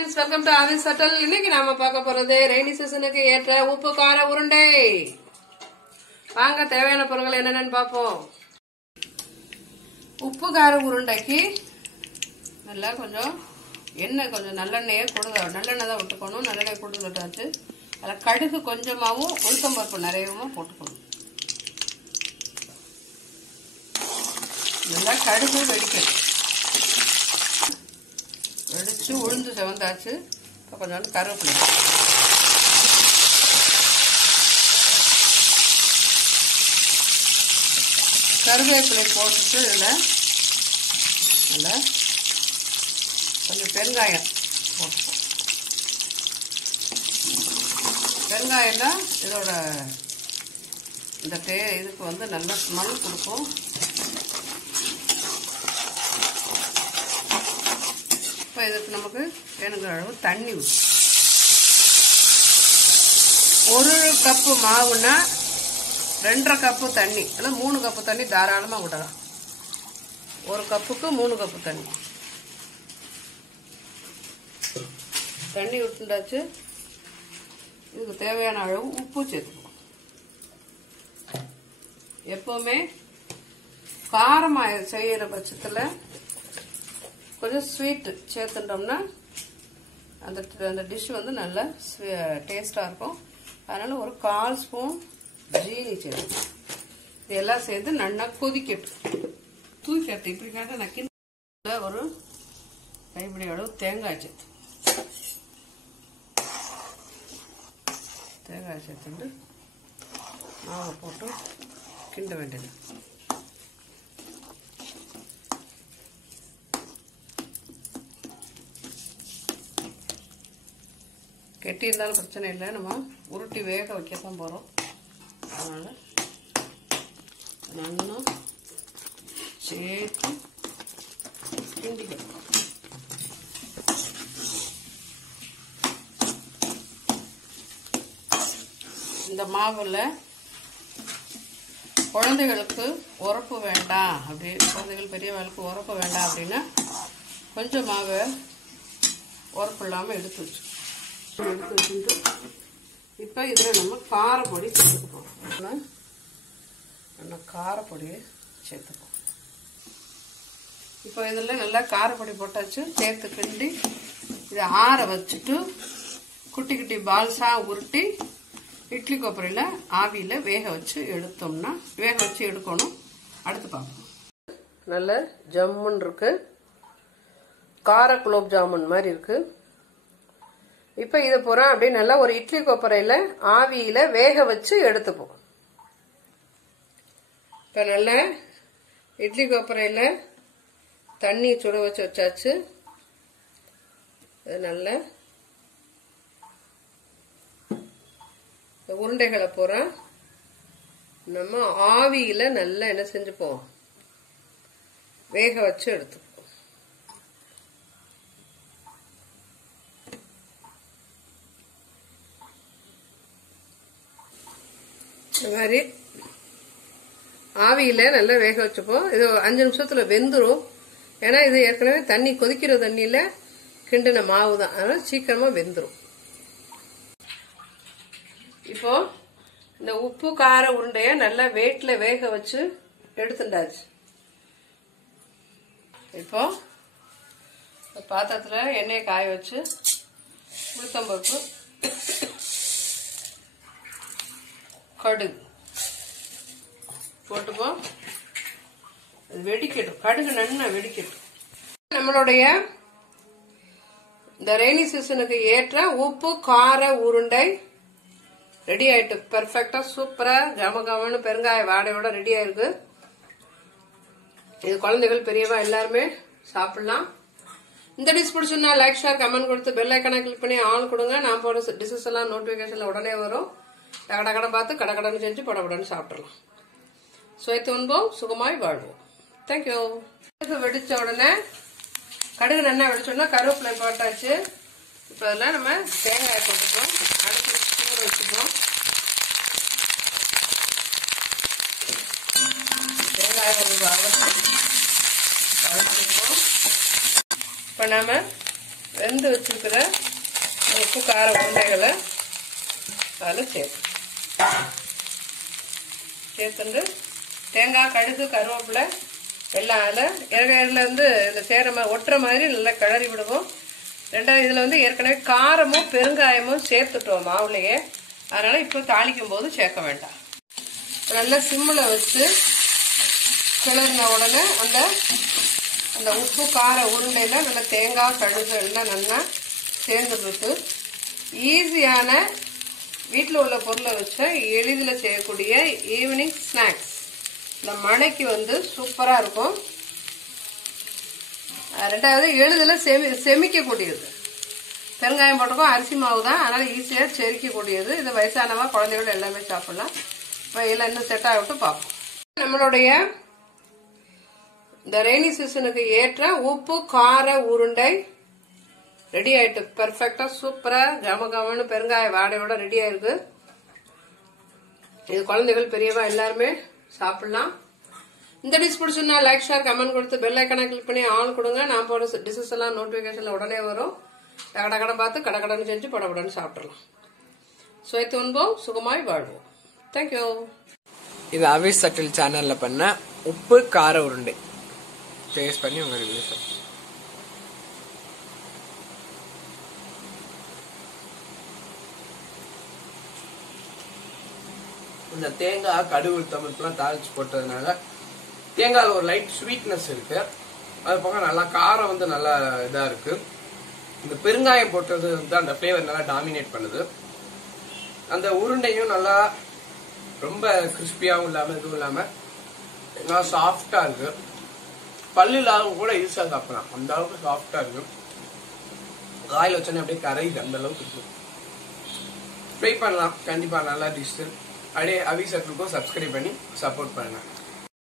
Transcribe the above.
friends, welcome to Avi Subtle. இன்னைக்கு நாம பார்க்க போறது ரெய்னி சீசனுக்கு ஏற்ற உப்பு கார உருண்டை. வாங்க தேவையான பொருட்கள் என்னென்னு பாப்போம். உப்பு கார உருண்டைக்கு நல்லா கொஞ்சம் எண்ணெய், கொஞ்சம் நல்லெண்ணெயை நல்லெண்ணெய் தான் விட்டுக்கணும். நல்லெண்ணெய் கொடுத்து விட்டாச்சு. அதில் கடுகு கொஞ்சமாவும் உளுத்தம் பருப்பு நிறையவும் போட்டுக்கணும். நல்லா கடுகு வெடிக்கணும். வெடிச்சு உளுந்து செவந்தாச்சு. இப்போ கொஞ்சம் கருவேப்பிலை, கருவேப்பிலை போட்டுட்டு இதில் நல்லா கொஞ்சம் பெருங்காயம் போட்டுப்போம். பெருங்காயம் தான் இதோட இந்த இதுக்கு வந்து நல்ல ஸ்மெல் கொடுக்கும். இப்போ இதுக்கு நமக்கு வேணுங்கிற அளவு தண்ணி ஊற்றி, 1 கப்பு மாவுன்னா 2.5 கப்பு தண்ணி, இல்லை 3 கப்பு தண்ணி தாராளமாக விடலாம். 1 கப்புக்கு 3 கப்பு தண்ணி விட்டுண்டாச்சு. இதுக்கு தேவையான அளவு உப்பு சேர்த்துக்குவோம். எப்பவுமே காரமாக செய்கிற பட்சத்தில் கொஞ்சம் ஸ்வீட்டு சேர்த்துட்டோம்னா அந்த டிஷ் வந்து நல்லா டேஸ்டாக இருக்கும். அதனால் ஒரு 1/4 ஸ்பூன் ஜீனி சேர்த்து இதெல்லாம் சேர்த்து நல்லா கொதிக்கட்டும். தூக்கட்டு இப்படி காட்ட நான் கிண்ட ஒரு கைப்பிடி அளவு தேங்காய் சேர்த்துட்டு மாவை போட்டு கிண்ட வேண்டியது. கெட்டி இருந்தாலும் பிரச்சனை இல்லை, நம்ம உருட்டி வேக வைக்கத்தான் போகிறோம். அதனால் நல்லா சேர்த்து கிண்டிக்கணும். இந்த மாவில் குழந்தைகளுக்கு உரப்பு வேண்டாம், அப்படி குழந்தைகள் பெரியவர்களுக்கு உரப்பு வேண்டாம் அப்படின்னா கொஞ்சம் மாவை உரப்பு இல்லாமல் எடுத்து வச்சுட்டு இப்போ இதில் நம்ம காரப்பொடி சேர்த்துப்போம். நல்லா காரப்பொடியை சேர்த்துப்போம். இப்போ இதில் நல்லா காரப்பொடி போட்டாச்சு. சேர்த்து கிண்டி இதை ஆற வச்சுட்டு குட்டி குட்டி பால்ஸாக உருட்டி இட்லி கொப்பரையில் ஆவியில் வேக வச்சு எடுக்கணும். அடுத்து பார்ப்போம். நல்ல ஜம்முன் இருக்கு, கார குலோப் ஜாமுன் மாதிரி இருக்கு. இப்போ இது பூரா அப்படியே நல்லா ஒரு இட்லி கொப்பரையில் ஆவியில் வேக வச்சு எடுத்துப்போம். இப்போ நல்லா இட்லி கொப்பரையில் தண்ணி சுட வச்சாச்சு. அது நல்ல உருண்டைகளை பூரா நம்ம ஆவியில் நல்லா என்ன செஞ்சுப்போம், வேக வச்சு எடுத்துப்போம். இந்த மாதிரி ஆவியில் நல்லா வேக வச்சுப்போம். இது 5 நிமிஷத்துல வெந்துடும். ஏன்னா இது ஏற்கனவே தண்ணி கொதிக்கிற தண்ணியில் கிண்டின மாவு தான், அதனால சீக்கிரமா வெந்துடும். இப்போ இந்த உப்பு கார உருண்டைய நல்லா வெயிட்ல வேக வச்சு எடுத்துட்டாச்சு. இப்போ பாத்திரத்துல எண்ணெயை காய வச்சு உளுத்தம்பருப்பு, கடுகு போட்டுப்போம். வெடிக்கட்டும், கடுகு நல்லா வெடிக்கட்டும். நம்மளுடைய இந்த ரெய்னி சீசனுக்கு ஏற்ற உப்பு கார உருண்டை ரெடி ஆயிட்டு. பெர்ஃபெக்டா சூப்பரா கமகமன்னு பெருங்காய வாடையோட ரெடி ஆயிருக்கு. இது குழந்தைகள் பெரியவா எல்லாருமே சாப்பிடலாம். இந்த டிஷ் பிடிச்சுன்னா லைக், ஷேர், கமெண்ட் கொடுத்து பெல் ஐக்கான கிளிக் பண்ணி ஆன் கொடுங்க. நான் போட டிஷஸ் எல்லாம் நோட்டிபிகேஷன்ல உடனே வரும். கடை பார்த்து கடன்னு செஞ்சு படப்படன்னு சாப்பிடலாம். சுவைத்து உண்போம், சுகமாய் வாழ்வோம். தேங்க்யூ. வெடிச்ச உடனே கடுகு நல்லா வெடிச்சோடனே கருவேப்பிலை போட்டாச்சு. இப்போ அதில் நம்ம தேங்காய் போட்டுப்போம். அடுத்து ஊற வச்சுப்போம். தேங்காய் வச்சுப்போம். இப்போ நாம வெந்து வச்சிருக்கிற உப்பு கார உருண்டைகளை அதில் சேர்த்துட்டு தேங்காய், கடுகு, கருவேப்பிலை எல்லாம் அதில் வந்து இதில் சேர மாதிரி ஒட்டுற மாதிரி நல்லா கிளறி விடுவோம். ரெண்டாவது இதில் வந்து ஏற்கனவே காரமும் பெருங்காயமும் சேர்த்துட்டோம் மாவுலையே, அதனால இப்போ தாளிக்கும் போது சேர்க்க வேண்டாம். நல்லா சிம்மில் வச்சு கிளறின உடனே அந்த உப்பு கார உருண்டையில நல்லா தேங்காய், கடுகு எல்லாம் நல்லா சேர்ந்துருக்கு. ஈஸியான வீட்டில் உள்ள பொருளை வச்சு எளிதில் செய்யக்கூடிய ஈவினிங் ஸ்நாக்ஸ். இந்த மழைக்கு வந்து சூப்பராக இருக்கும். ரெண்டாவது எளிதில் செமிக்கக்கூடியது. பெருங்காயம் போட்டிருக்கோம், அரிசி மாவு தான், அதனால ஈஸியாக செரிக்கக்கூடியது. இது வயசானவா குழந்தையோட எல்லாமே சாப்பிடலாம். இப்போ எல்லாம் இன்னும் செட் ஆகிட்டு பார்ப்போம். நம்மளுடைய இந்த ரெய்னி சீசனுக்கு ஏற்ற உப்பு கார உருண்டை ரெடி ஆயிட்டு. பெர்ஃபெக்டா சூப்பரா கமகமன்னு பெருங்காய வாடையோட ரெடி ஆயிருக்கு. இது குழந்தைகள், பெரியவா எல்லாருமே சாப்பிடலாம். இந்த டிஷ் பிடிச்சுன்னா லைக், ஷேர், கமெண்ட் கொடுத்து பெல் ஐக்கானை கிளிக் பண்ணி ஆன் கொடுங்க. நான் போட டிஷஸ் எல்லாம் நோட்டிபிகேஷன்ல உடனே வரும். கடை பார்த்து கடன்னு செஞ்சு படப்படன்னு சாப்பிடலாம். சுவைத்து உண்போம், சுகமாய் வாழ்வோம். தேங்க்யூ. இது அவிஸ் சட்டில் சேனல்ல பண்ண உப்பு கார உருண்டை. டேஸ்ட் பண்ணி உங்களுக்கு இந்த தேங்காய், கடுகு, உளுத்தம்பருப்புலாம் தாளிச்சு போட்டதுனால தேங்காயில் ஒரு லைட் ஸ்வீட்னஸ் இருக்கு. அது போக நல்லா காரம் வந்து நல்லா இதா இருக்கு. இந்த பெருங்காயம் போட்டது வந்து அந்த ஃபிளேவர் நல்லா டாமினேட் பண்ணுது. அந்த உருண்டையும் நல்லா ரொம்ப கிறிஸ்பியாவும் இல்லாம இதுவும் இல்லாம நல்லா சாஃப்டா இருக்கு. பல்லு இல்லாதவங்க கூட ஈஸியா சாப்பிடலாம், அந்த அளவுக்கு சாஃப்டா இருக்கு. காயில் வச்சோன்னே அப்படியே கரையுது, அந்த அளவுக்கு இருக்கு. ட்ரை பண்ணலாம் கண்டிப்பா, நல்லா டிஷ். அப்படியே அவிஸ் சட்டிலுக்கும் சப்ஸ்கிரைப் பண்ணி சப்போர்ட் பண்ணுங்க.